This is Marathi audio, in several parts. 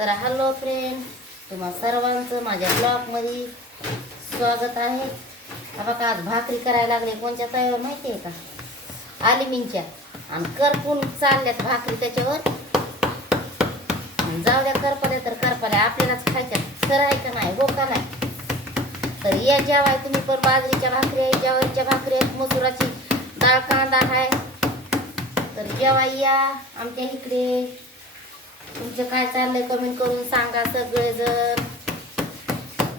तर हॅलो फ्रेंड तुम्हा सर्वांचं माझ्या ब्लॉगमध्ये स्वागत आहे. हा बघा आज भाकरी करायला लागले. कोणच्या ताईवर माहिती आहे का? आलिमिनच्या. आणि करपून चालल्यात भाकरी त्याच्यावर. आणि जाऊ द्या करपाल्या तर करपाल्या आपल्यालाच खायच्या सरायचं नाही? हो का नाही? तर या जेवाय तुम्ही पण बाजरीच्या भाकरी आहे ज्वारीच्या भाकरी आहेत मसुराची डाळ कांदा आहे. तर जेव्हा या आमच्या इकडे. तुमचं काय चाललंय कमेंट करून सांगा सगळेजण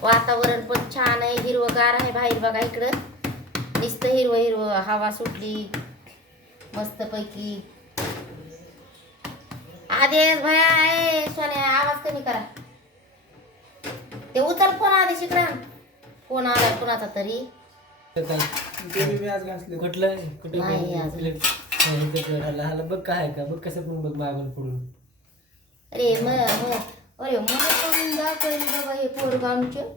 वातावरण पण छान आहे हिरवगार आहे बाहेर बघा इकडं नुसतं हिरवं हिरवं हवा सुटली मस्तपैकी आदेश भया आहे सोन्या आवाज कमी करा ते उचल फोन आदेश इकडं फोन आलाय कुणाचा तरी कुठलं कुठे नाही अजून. हाला हाला बघ काय का बघ कसं पण बघ मागून पुढून अरे म म अरे मला पण दाखवेल बाबा हे पोरग आमचं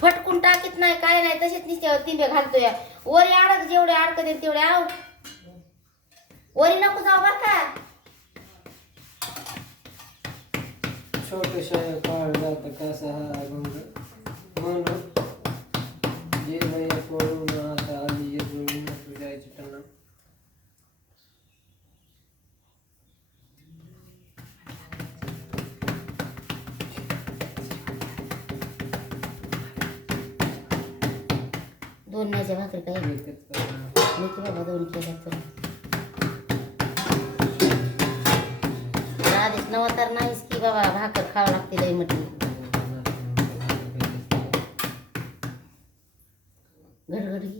फटकून टाकीत नाही काय नाही तसेच नुसते तिंबे घालतो या वरी अडक जेवढे अडक देईल तेवढे आव. वरी नको जाऊ बर का. छोटस काळ जात कसा हा गुंग म्हणून जे नाही पळून आता दोन भाकरी काय? मी की बाबा दोन केल्या तर. आधीच नवा तर नाहीच की बाबा भाकर खावं लागते लई म्हटली. गडगडी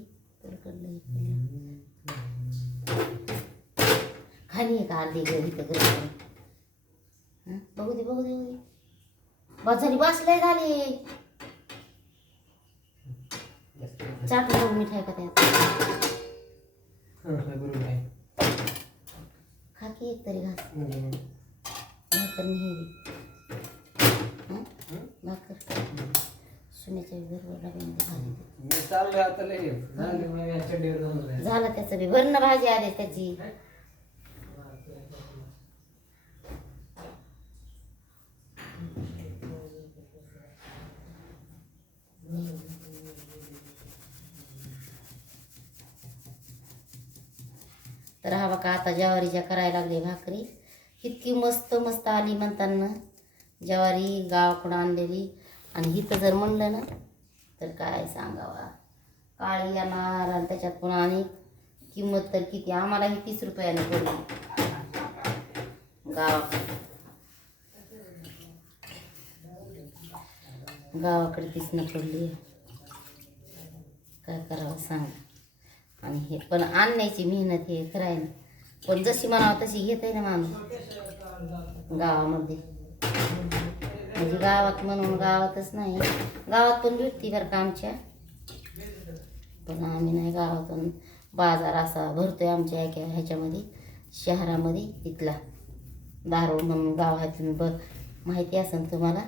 खाली का अर्धी घरी. तर गडगड बघू दे बघू दे बघू दे. बस झाली बस लय झाली बघ मिठाई का त्यात बरोबर आहे खा की एक तरी घास. भाकर नेहमी भाकर सुनेच्या घरवर डब्यामध्ये झाले. झालं त्याचं बी भरणं भाजी आली त्याची तर हा बघा आता ज्वारीच्या करायला लागली भाकरी इतकी मस्त मस्त आली म्हणताना. ज्वारी गावाकडून आणलेली? आणि हिथं जर म्हणलं ना तर काय सांगावा? काळी येणार आणि त्याच्यात पुन्हा आणि किंमत तर किती? आम्हाला ही तीस रुपयाने पडली. गावाकडे गावाकडे तीसनं पडली. काय करावं सांग. आणि हे पण आणण्याची मेहनत हे खरं ना पण जशी म्हणावं तशी घेत आहे ना माणूस गावामध्ये. म्हणजे गावात म्हणून गावातच नाही. गावात पण भेटती बरं का आमच्या. पण आम्ही नाही गावातून बाजार असा भरतोय आमच्या एका ह्याच्यामध्ये शहरामध्ये तिथला दारोळ म्हणून गावातून ब माहिती असेल तुम्हाला?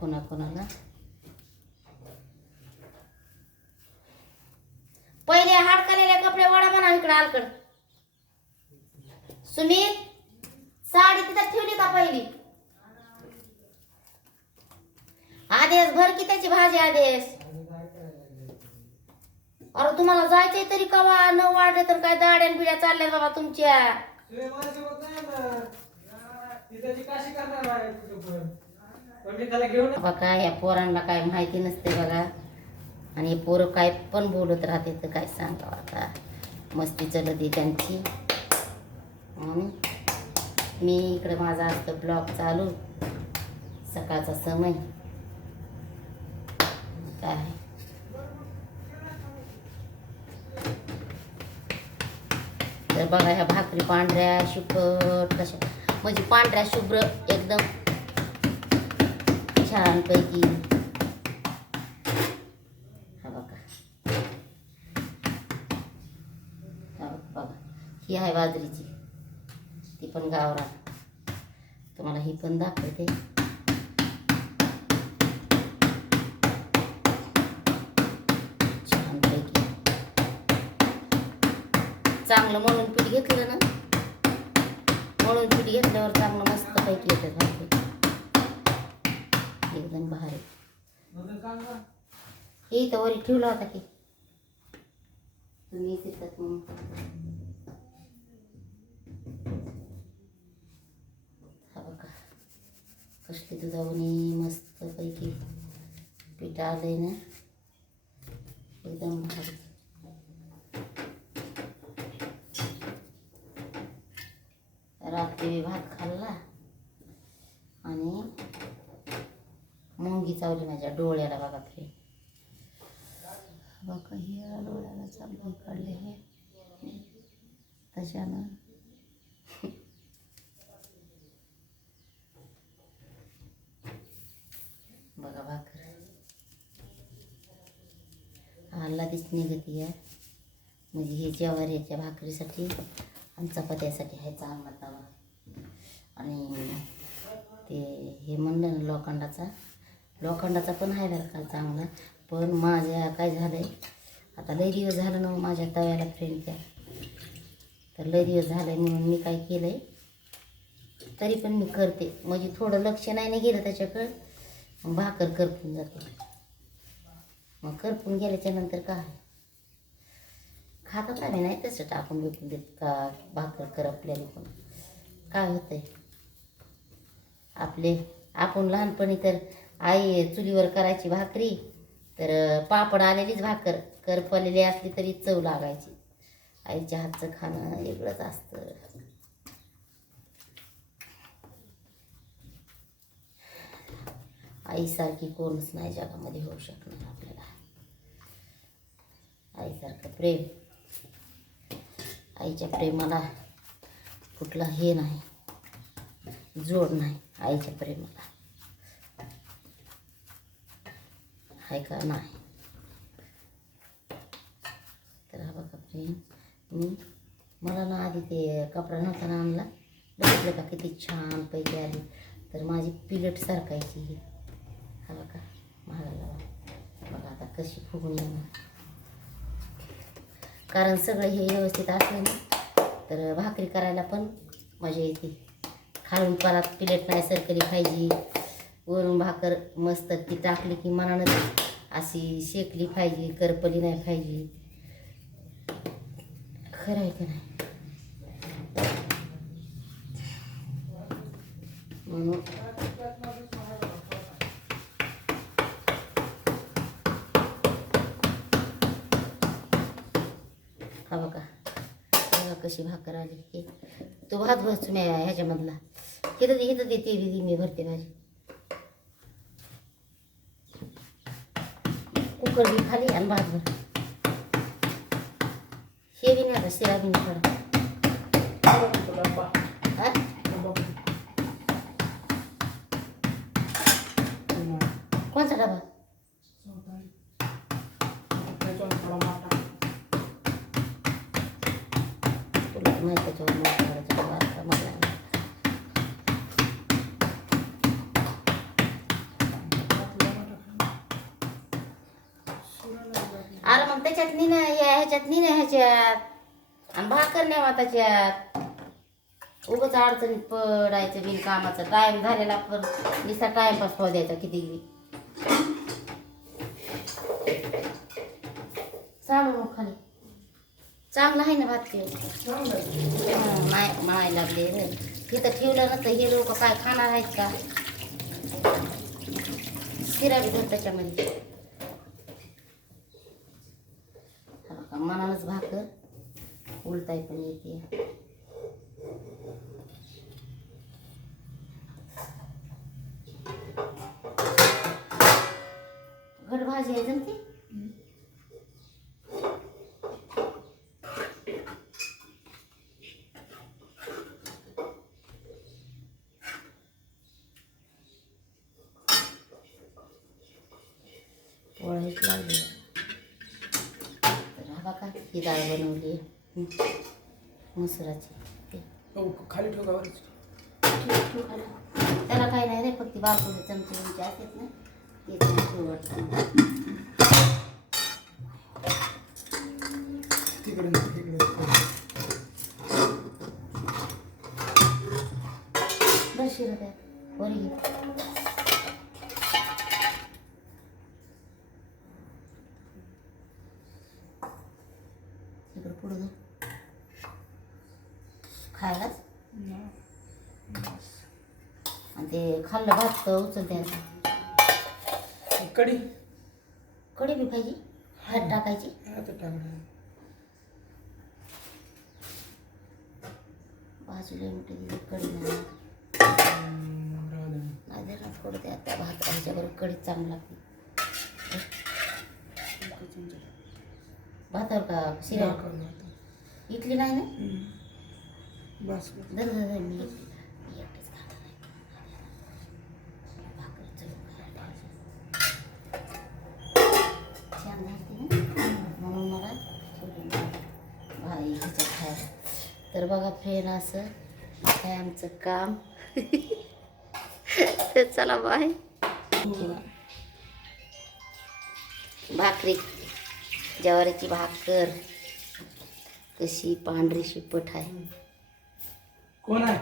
कोणाकोणाला? पहिले हाडकलेले कपडे वडा म्हणा इकडे आलकड सुमित साडी तिथं ठेवली का पहिली? आदेश भर की त्याची भाजी आदेश. अरे तुम्हाला जायचंय तरी कवा? न वाढले तर काय दाड्यान बिड्या चालल्या बाबा तुमच्या. बघा या पोरांना काय माहिती नसते बघा. आणि हे पोरं काय पण बोलत राहते तर काय सांगावं आता? मस्ती चलते त्यांची. म्हणून मी इकडं माझा असतं ब्लॉग चालू. सकाळचा समय. काय तर बघा ह्या भाकरी पांढऱ्या शुभ्र कशा? म्हणजे पांढऱ्या शुभ्र एकदम छानपैकी हा बघा हा बघा ती आहे बाजरीची. ती पण गावरान. तुम्हाला ही पण दाखवते. छानपैकी. चांगलं म्हणून पीठ घेतलं ना? मळून पीठ घेतल्यावर चांगलं मस्त पैकी येतात भाकरी एकदम भारी. हे इथं वरी ठेवला होता की. तुम्ही तिथं मग हा बघा कसली दुधावणी मस्तपैकी पीठ आलंय ना. एकदम भारी. रात्री भात खाल्ला आणि मुंगी चावली माझ्या डोळ्याला बघा फ्री बघा हे डोळ्याला चांगलं काढले हे. तशानं बघा भाकर हल्लादीच निघती आहे. म्हणजे हे ज्वारीच्या भाकरीसाठी आणि चपात्यासाठी आहे चांगला तवा आणि ते हे म्हणलं ना लोखंडाचा. लोखंडाचा पण आहे बरं का चांगला. पण माझ्या काय झालं आहे आता लय दिवस झालं ना हो माझ्या तव्याला फ्रेंडच्या तर लय दिवस झालं आहे म्हणून मी काय केलं आहे तरी पण मी करते. म्हणजे थोडं लक्ष नाही गेलं त्याच्याकडं मग भाकर करपून जाते. मग करपून गेल्याच्यानंतर काय खातात आम्ही नाही तसं टाकून बिकून देत का भाकर करपल्याने पण काय होतंय? आपले आपण लहानपणी तर आई चुलीवर करायची भाकरी तर पापड आलेलीच भाकर करपलेली असली तरी चव लागायची. आईच्या हातचं खाणं वेगळंच असतं. आईसारखी कोणच नाही जगामध्ये होऊ शकणार आपल्याला. प्रेम. आईच्या प्रेमाला कुठला हे नाही. जोड नाही आईच्या प्रेमाला. आहे का नाही? तर हा बघा प्रेम. मी मला ना आधी ते कपडा नव्हता आणला. बघितलं का किती छान पैकी आली. तर माझी पिलट सारखायची ही. हा बघा महागाला बघा आता कशी फुगून येणार. कारण सगळं हे व्यवस्थित असलं ना तर भाकरी करायला पण मजा येते. खालून परत प्लेट नाही सरकरी पाहिजे. वरून भाकर मस्त ती टाकली की मनानं अशी शेकली पाहिजे करपली नाही पाहिजे. खरं आहे का नाही? म्हणून हा बघा बघा कशी भाकर आली की? तो भात भरतो मी ह्याच्यामधला. हिथं दे हिथं देते दिदी मी भरते भाजी कुकर बी खाली आणि भात भर हे बी नाही आता शिरा बी नाही कोणचा डबा? तुला त्याच्यावर मग मला अरे मग त्याच्यात नी नाही या ह्याच्यात नी नाही ह्याच्यात. आणि भाकर नाही त्याच्यात. उगच अडचणीत पडायचं बिन कामाचा. टाइम झालेला पण निसा टाइमपास पाहू द्यायचा किती चालू मग खाली. चांगलं आहे ना भात ते माय माय लागले तिथं ठेवलं नसतं हे लोक काय खाणार आहेत का? शिरा बी धर त्याच्यामध्ये. मनानच भाकर? उलटाय पण येते. घट भाजी आहे जमते? पोळायच लागली तर हा बघा ही डाळ बनवली आहे मसुराची ते खाली. त्याला काही नाही रे फक्त बापूले चमचे बिमचे असतात ना ते वाटतं खाल्लं भात उचलते कडी कढी. बी पाहिजे हळद टाकायची. बाजूला मिठे कढी नाही. थोडं त्या त्या भात ह्याच्याबरोबर कढी चांगली लागते. भातावर का शिरा? इथली नाही ना? बस मी एकटी मी एकटीच खाणार आहे भाकरी चलू करायला. छान झालती ना म्हणून मला थोडी भाई ह्याच्यात खायला तर बघा फ्रेंड असं. काय आमचं काम. तर चला बाय. भाकरी. ज्वारीची भाकर. कशी पांढरी शिपट आहे. कोण आहे?